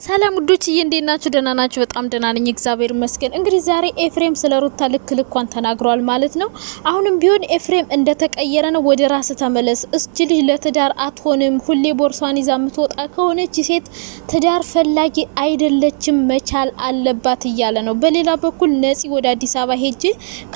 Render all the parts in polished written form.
ሰላም ውዶችዬ እንዴት ናችሁ? ደህና ናችሁ? በጣም ደህና ነኝ እግዚአብሔር ይመስገን። እንግዲህ ዛሬ ኤፍሬም ስለ ሩታ ልኳን ተናግሯል ማለት ነው። አሁንም ቢሆን ኤፍሬም እንደተቀየረ ነው። ወደ ራስ ተመለስ። እስቺ ልጅ ለትዳር አትሆንም። ሁሌ ቦርሷን ይዛ የምትወጣ ከሆነች ሴት ትዳር ፈላጊ አይደለችም፣ መቻል አለባት እያለ ነው። በሌላ በኩል ነፂ ወደ አዲስ አበባ ሄጄ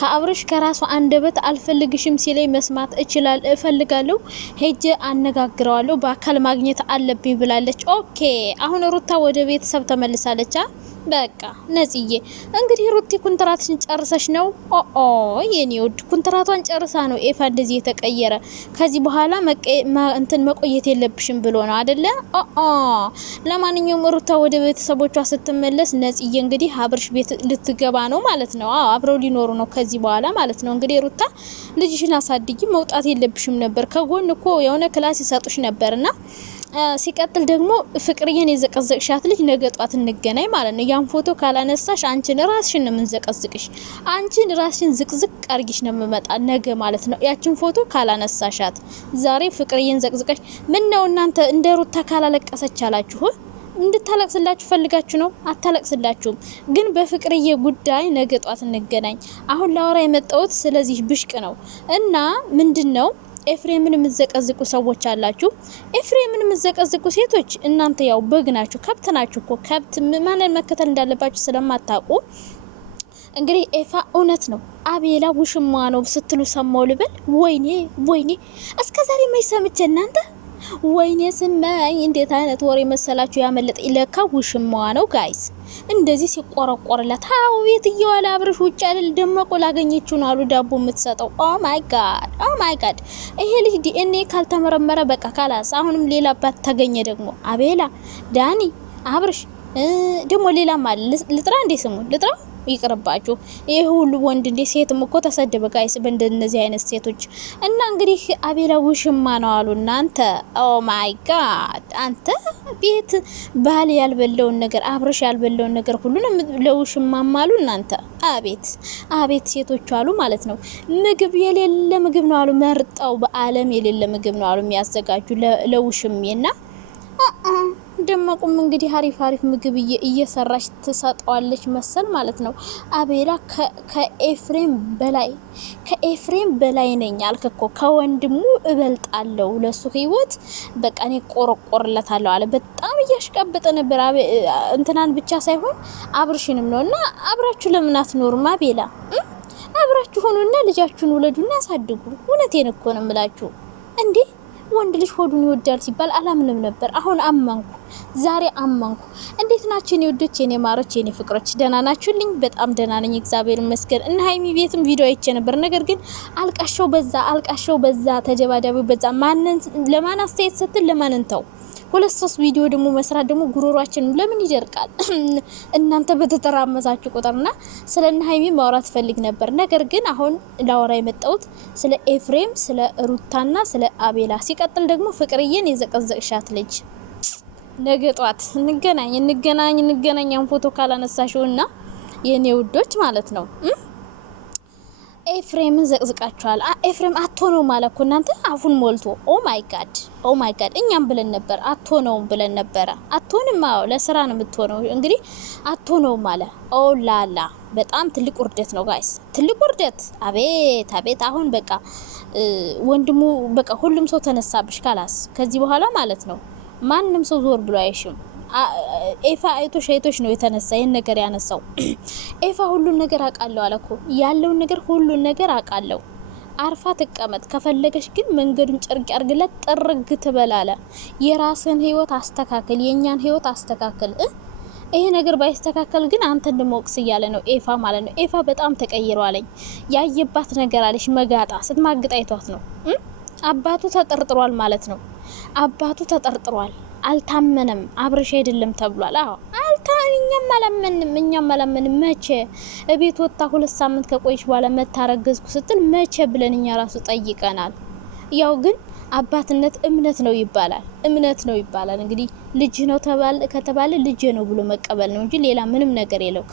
ከአብርሽ ከራሷ አንደበት አልፈልግሽም ሲለኝ መስማት እፈልጋለሁ፣ ሄጄ አነጋግረዋለሁ፣ በአካል ማግኘት አለብኝ ብላለች። ኦኬ አሁን ሩታ ወደ ቤተሰብ ተመልሳለች። በቃ ነጽዬ እንግዲህ ሩቲ ኩንትራትሽን ጨርሰሽ ነው? የኔ ወድ ኩንትራቷን ጨርሳ ነው ኤፋ እንደዚህ የተቀየረ። ከዚህ በኋላ መቆየት የለብሽም ብሎ ነው አይደለ? ለማንኛውም ሩታ ወደ ቤተሰቦቿ ስትመለስ ነጽዬ እንግዲህ አብርሽ ቤት ልትገባ ነው ማለት ነው። አብረው ሊኖሩ ነው ከዚህ በኋላ ማለት ነው። እንግዲህ ሩታ ልጅሽን አሳድጊ፣ መውጣት የለብሽም ነበር። ከጎን እኮ የሆነ ክላስ ይሰጡሽ ነበርና ሲቀጥል ደግሞ ፍቅርዬን የዘቀዘቅሻት ልጅ ነገ ጧት እንገናኝ ማለት ነው። ያን ፎቶ ካላነሳሽ አንቺን ራስሽን ነው የምንዘቀዝቅሽ። አንቺን ራስሽን ዝቅዝቅ አርጊሽ ነው የምመጣ ነገ ማለት ነው። ያችን ፎቶ ካላነሳሻት ዛሬ ፍቅርዬን ዘቅዝቀሽ ምን ነው እናንተ እንደ ሩታ ካላለቀሰች አላችሁ? እንድታለቅስላችሁ ፈልጋችሁ ነው? አታለቅስላችሁም። ግን በፍቅርዬ ጉዳይ ነገ ጧት እንገናኝ። አሁን ላወራ የመጣሁት ስለዚህ ብሽቅ ነው እና ምንድነው ኤፍሬምን የምትዘቀዝቁ ሰዎች አላችሁ። ኤፍሬምን የምትዘቀዝቁ ሴቶች እናንተ ያው በግ ናችሁ፣ ከብት ናችሁ እኮ። ከብት ማንን መከተል እንዳለባችሁ ስለማታውቁ እንግዲህ ኤፋ እውነት ነው አቤላ ውሽማ ነው ስትሉ ሰማው ልበል። ወይኔ እስከዛሬ መች ሰምቼ እናንተ ወይኔ ስመኝ እንዴት አይነት ወሬ መሰላችሁ ያመለጠ። ለካ ውሽማዋ ነው ጋይስ። እንደዚህ ሲቆረቆርላት ታው ቤት እየዋለ አብርሽ ውጭ አይደል ደመቆ ላገኘችው ነው አሉ ዳቦ የምትሰጠው። ኦ ማይ ጋድ ይሄ ልጅ ዲኤንኤ ካልተመረመረ በቃ ካላስ። አሁንም ሌላ አባት ተገኘ ደግሞ አቤላ፣ ዳኒ፣ አብርሽ ደግሞ ሌላም አለ። ልጥራ እንዴ ስሙ ልጥራ ይቅርባችሁ። ይሄ ሁሉ ወንድ እንዴ ሴትም እኮ ተሰደበ ጋይስ በእንደነዚህ አይነት ሴቶች። እና እንግዲህ አቤላ ውሽማ ነው አሉ እናንተ። ኦ ማይ ጋድ አንተ ቤት ባል ያልበለውን ነገር አብርሽ ያልበለውን ነገር ሁሉ ለውሽማ ማሉ እናንተ። አቤት ሴቶች አሉ ማለት ነው። ምግብ የሌለ ምግብ ነው አሉ መርጠው፣ በአለም የሌለ ምግብ ነው አሉ የሚያዘጋጁ ለውሽሜና ደመቁም እንግዲህ አሪፍ ምግብ እየሰራች ትሰጠዋለች መሰል ማለት ነው። አቤላ ከኤፍሬም በላይ ነኝ አልከኮ፣ ከወንድሙ እበልጣለሁ፣ ለሱ ህይወት በቃ እኔ ቆረቆርለታለሁ አለ። በጣም እያሽቀበጠ ነበር። እንትናን ብቻ ሳይሆን አብርሽንም ነው። እና አብራችሁ ለምን አትኖሩም? አቤላ አብራችሁ ሆኑና ልጃችሁን ውለዱና ያሳድጉ። እውነቴን እኮ ነው የምላችሁ እንዴ። ወንድ ልጅ ሆዱን ይወዳል ሲባል አላምንም ነበር። አሁን አመንኩ፣ ዛሬ አመንኩ። እንዴት ናችሁ የኔ ወዶች፣ የኔ ማሮች፣ የኔ ፍቅሮች? ደህና ናችሁልኝ? በጣም ደህና ነኝ እግዚአብሔር ይመስገን። እና ሀይሚ ቤትም ቪዲዮ አይቼ ነበር። ነገር ግን አልቃሻው በዛ ተጀባዳቢው በዛ። ለማን አስተያየት ስትል ለማን እንተው? 2-3 ቪዲዮ ደግሞ መስራት ደግሞ ጉሮሯችን ለምን ይደርቃል? እናንተ በተተራመሳችሁ ቁጥርና ስለነ ሀይሚ ማውራት ፈልግ ነበር። ነገር ግን አሁን ላወራ የመጣሁት ስለ ኤፍሬም፣ ስለ ሩታና ስለ አቤላ፣ ሲቀጥል ደግሞ ፍቅርዬን የዘቀዘቅሻት ልጅ ነገ ጧት እንገናኝ ፎቶ ካላነሳሽውና የኔ ውዶች ማለት ነው። ኤፍሬምን ዘቅዝቃችኋል። ኤፍሬም አትሆነው ማለት እኮ እናንተ አፉን ሞልቶ ኦ ማይ ጋድ እኛም ብለን ነበር፣ አትሆነውም ብለን ነበረ። አትሆንም፣ አዎ ለስራ ነው የምትሆነው። እንግዲህ አትሆነውም ማለት ኦ ላላ በጣም ትልቅ ውርደት ነው ጋይስ፣ ትልቅ ውርደት። አቤት አሁን በቃ ወንድሙ በቃ ሁሉም ሰው ተነሳብሽ ካላስ። ከዚህ በኋላ ማለት ነው ማንም ሰው ዞር ብሎ አይሽም። ኤፋ አይቶሽ ነው የተነሳ ይሄን ነገር ያነሳው። ኤፋ ሁሉን ነገር አቃለው አለኮ፣ ያለውን ነገር ሁሉን ነገር አቃለው። አርፋ ተቀመጥ፣ ከፈለገሽ ግን መንገዱን ጨርቅ ያርግለት፣ ጥርግ ትበላለ። የራስን ህይወት አስተካክል፣ የኛን ህይወት አስተካክል። ይሄ ነገር ባይስተካከል ግን አንተ እንደሞቅስ እያለ ነው ኤፋ ማለት ነው። ኤፋ በጣም ተቀይሯለኝ። ያየባት ነገር አለሽ መጋጣ ስትማግጥ አይቷት ነው። አባቱ ተጠርጥሯል ማለት ነው። አባቱ ተጠርጥሯል። አልታመነም። አብርሽ አይደለም ተብሏል። አዎ እኛም አላመንም። መቼ እቤት ወጣ 2 ሳምንት ከቆይሽ በኋላ መታረገዝኩ ስትል መቼ ብለን እኛ ራሱ ጠይቀናል። ያው ግን አባትነት እምነት ነው ይባላል። እንግዲህ ልጅ ነው ከተባለ ልጅ ነው ብሎ መቀበል ነው እንጂ ሌላ ምንም ነገር የለው።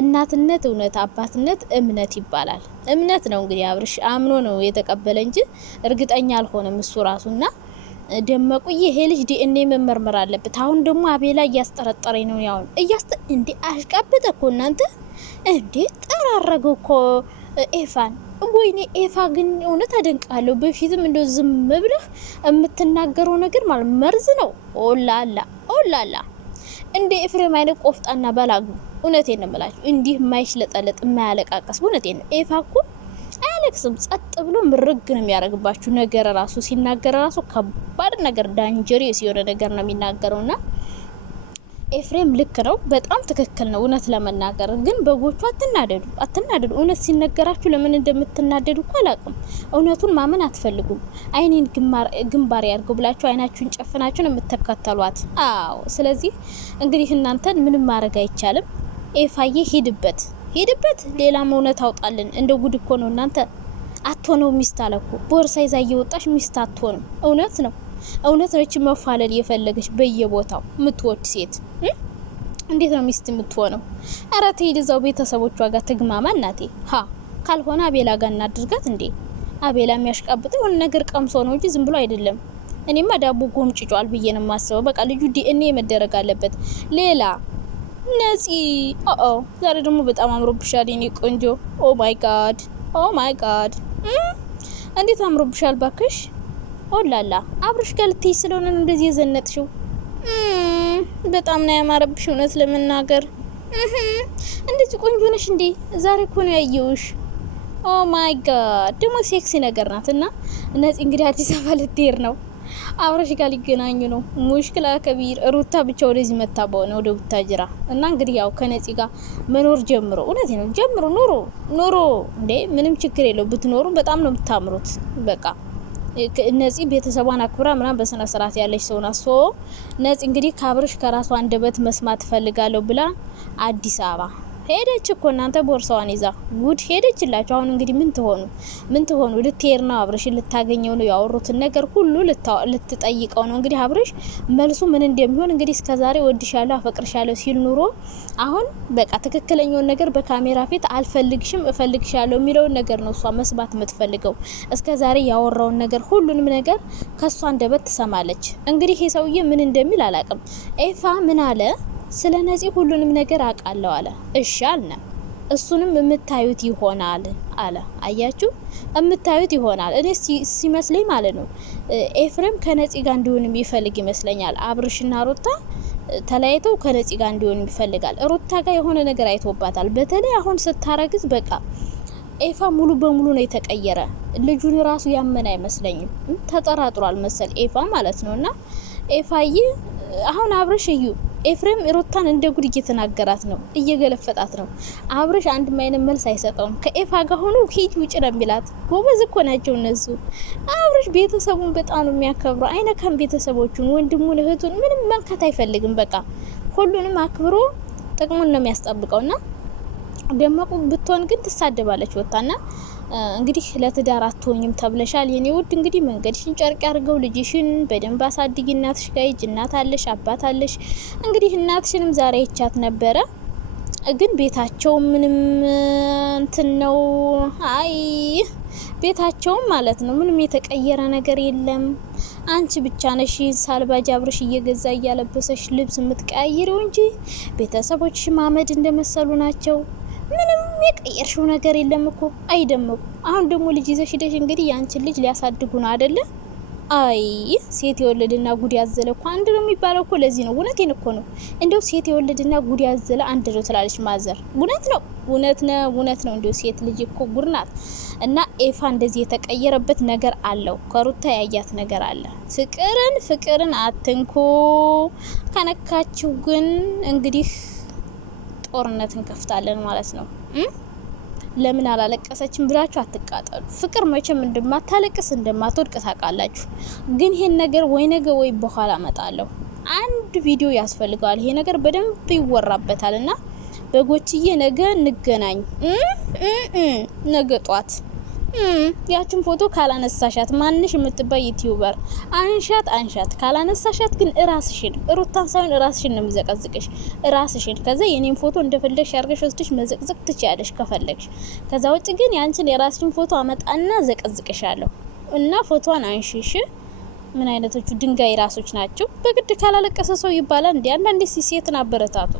እናትነት እውነት፣ አባትነት እምነት ይባላል። እምነት ነው እንግዲህ አብርሽ አምኖ ነው የተቀበለ እንጂ እርግጠኛ አልሆነም እሱ ራሱና ደመቁዬ ይሄ ልጅ ዲኤንኤ መመርመር አለበት። አሁን ደግሞ አቤላ እያስጠረጠረኝ ነው። ያው እንዴ አሽቃበጠ እኮ እናንተ እንዴ ጠራረገው እኮ ኤፋን። ወይኔ ኤፋ ግን እውነት አደንቃለሁ። በፊትም እንደ ዝም ብለህ የምትናገረው ነገር ማለት መርዝ ነው። ኦላላ እንደ ኤፍሬም አይነት ቆፍጣና ባላጉ እውነቴን ነው የምላችሁ። እንዲህ የማይሽለጠለጥ የማያለቃቀስ እውነቴን ነው። ኤፋ እኮ አያለቅስም፣ ጸጥ ብሎ ምርግ ነው የሚያደርግባችሁ። ነገር ራሱ ሲናገር ራሱ ከባድ ነገር ዳንጀሪየስ የሆነ ነገር ነው የሚናገረውና ኤፍሬም ልክ ነው፣ በጣም ትክክል ነው። እውነት ለመናገር ግን በጎቹ አትናደዱ። እውነት ሲነገራችሁ ለምን እንደምትናደዱ እኮ አላውቅም። እውነቱን ማመን አትፈልጉም። አይኔን ግንባር ያርገው ብላችሁ አይናችሁን ጨፍናችሁ ነው የምትከተሏት። አዎ፣ ስለዚህ እንግዲህ እናንተን ምንም ማድረግ አይቻልም። ኤፋዬ ሂድበት፣ ሌላም እውነት አውጣልን። እንደ ጉድ እኮ ነው እናንተ። አትሆነው ሚስት አለኩ ቦርሳ ይዛ እየወጣሽ ሚስት አትሆንም። እውነት ነው እቺ መፋለል የፈለገች በየቦታው የምትወድ ሴት እንዴት ነው ሚስት የምትሆነው? ኧረ ትሄድ እዛው ቤተሰቦቿ ጋር ትግማማ እናቴ። ካልሆነ አቤላ ጋር እናድርጋት እንዴ። አቤላ የሚያሽቃብጠው የሆነ ነገር ቀምሶ ነው እንጂ ዝም ብሎ አይደለም። እኔማ ዳቦ ጎምጭጫል ብዬ ነው የማስበው። በቃ ልጁ ዲኤንኤ መደረግ አለበት። ሌላ ነፂ ዛሬ ደግሞ በጣም አምሮብሻል የኔ ቆንጆ። ኦ ማይ ጋድ እንዴት አምሮብሻል ባክሽ። ኦላላ አብርሽ ጋር ልትይዝ ስለሆነ እንደዚህ የዘነጥሽው በጣም ነው ያማረብሽ። እውነት ለመናገር እንደዚህ ቆንጆ ነሽ እንዴ! ዛሬ እኮ ነው ያየሁሽ። ኦ ማይ ጋድ ደግሞ ሴክሲ ነገር ናትና ነፂ እንግዲህ አዲስ አበባ ልትሄድ ነው። አብርሽ ጋር ሊገናኙ ነው። ሙሽክላ ከቢር ሩታ ብቻ ወደዚህ መታባው ነው ወደ ቡታጅራ እና እንግዲህ ያው ከነፂ ጋር መኖር ጀምሮ እውነት ነው ጀምሮ ኑሮ እንዴ ምንም ችግር የለው ብትኖሩ በጣም ነው የምታምሩት። በቃ ነፂ ቤተሰቧን አክብራ ምናምን በስነ ስርዓት ያለች ሰው ናት። ነፂ እንግዲህ ከአብርሽ ከራሷ አንደበት መስማት ፈልጋለሁ ብላ አዲስ አበባ ሄደች እኮ እናንተ ቦርሳዋን ይዛ ጉድ ሄደችላችሁ። አሁን እንግዲህ ምን ትሆኑ ልትሄድ ነው። አብርሽ ልታገኘው ነው። ያወሩትን ነገር ሁሉ ልትጠይቀው ነው። እንግዲህ አብርሽ መልሱ ምን እንደሚሆን እንግዲህ እስከዛሬ ወድሻለሁ አፈቅርሻለሁ ሲል ኑሮ አሁን በቃ ትክክለኛውን ነገር በካሜራ ፊት አልፈልግሽም እፈልግሻለሁ የሚለውን ነገር ነው እሷ መስማት የምትፈልገው። እስከዛሬ ያወራውን ነገር ሁሉንም ነገር ከሷ አንደበት ትሰማለች። እንግዲህ ይሄ ሰውዬ ምን እንደሚል አላቅም። ኤፋ ምን አለ? ስለ ነፂ ሁሉንም ነገር አውቃለሁ አለ። እሺ አልነ። እሱንም የምታዩት ይሆናል አለ። አያችሁ የምታዩት ይሆናል። እኔ ሲመስለኝ ማለት ነው ኤፍሬም ከነፂ ጋር እንዲሆን የሚፈልግ ይመስለኛል። አብርሽና ሩታ ተለያይተው ከነፂ ጋር እንዲሆን ይፈልጋል። ሩታ ጋር የሆነ ነገር አይቶባታል። በተለይ አሁን ስታረግዝ በቃ ኤፋ ሙሉ በሙሉ ነው የተቀየረ። ልጁን ራሱ ያመን አይመስለኝም። ተጠራጥሯል መሰል ኤፋ ማለት ነውና ኤፋዬ አሁን አብርሽ እዩ ኤፍሬም ሩታን እንደ ጉድ እየተናገራት ነው፣ እየገለፈጣት ነው። አብርሽ አንድ ማይነ መልስ አይሰጠውም። ከኤፋ ጋር ሆኖ ሂጂ ውጭ ነው የሚላት። ጎበዝ እኮ ናቸው እነሱ። አብርሽ ቤተሰቡን በጣም ነው የሚያከብረው። አይነካም ቤተሰቦቹን፣ ወንድሙን፣ እህቱን ምንም መንካት አይፈልግም። በቃ ሁሉንም አክብሮ ጥቅሙን ነው የሚያስጠብቀውና ደመቁ ብትሆን ግን ትሳደባለች ወጣና እንግዲህ ለትዳር አትሆኝም ተብለሻል የኔ ውድ። እንግዲህ መንገድሽን ጨርቅ ያርገው። ልጅሽን በደንብ አሳድጊ። እናትሽ ጋር ሂጂ። እናት አለሽ፣ አባት አለሽ። እንግዲህ እናትሽንም ዛሬ ይቻት ነበረ፣ ግን ቤታቸው ምንም እንትን ነው። አይ ቤታቸውም ማለት ነው ምንም የተቀየረ ነገር የለም። አንቺ ብቻ ነሽ ሳልባጅ አብርሽ እየገዛ እያለበሰሽ ልብስ የምትቀያይረው እንጂ ቤተሰቦችሽ ማመድ እንደመሰሉ ናቸው። ምንም የቀየርሽው ነገር የለም እኮ። አይደመቁ አሁን ደግሞ ልጅ ይዘሽ ሄደሽ እንግዲህ ያንቺን ልጅ ሊያሳድጉ ነው አይደለ? አይ ሴት የወለድና ጉድ ያዘለ እኮ አንድ ነው የሚባለው እኮ ለዚህ ነው። እውነቴን እኮ ነው። እንደው ሴት የወለድና ጉድ ያዘለ አንድ ነው ትላለች ማዘር። እውነት ነው። እንደው ሴት ልጅ እኮ ጉድ ናት። እና ኤፋ እንደዚህ የተቀየረበት ነገር አለው። ከሩታ ያያት ነገር አለ። ፍቅርን አትንኩ። ከነካችሁ ግን እንግዲህ ጦርነት እንከፍታለን ማለት ነው። ለምን አላለቀሰችም ብላችሁ አትቃጠሉ። ፍቅር መቼም እንደማታለቅስ እንደማትወድቅ ታውቃላችሁ። ግን ይሄን ነገር ወይ ነገ ወይ በኋላ አመጣለሁ። አንድ ቪዲዮ ያስፈልጋል። ይሄ ነገር በደንብ ይወራበታልና በጎችዬ ነገ እንገናኝ። ነገ ጧት ያችን ፎቶ ካላነሳሻት ማንሽ የምትባይ ዩቲዩበር አንሻት ካላነሳሻት ግን ራስሽን ሩታን ሳይሆን ራስሽን ነው የሚዘቀዝቅሽ። ራስሽን ከዛ የኔን ፎቶ እንደፈለግሽ አድርገሽ ወስደሽ መዘቅዘቅ ትችያለሽ ከፈለግሽ። ከዛ ውጭ ግን ያንቺን የራስሽን ፎቶ አመጣና ዘቀዝቅሻለሁ እና ፎቶዋን አንሺሽ። ምን አይነቶቹ ድንጋይ ራሶች ናቸው? በግድ ካላለቀሰ ሰው ይባላል እንዴ? አንዳንዴ ሴትን አበረታቱ።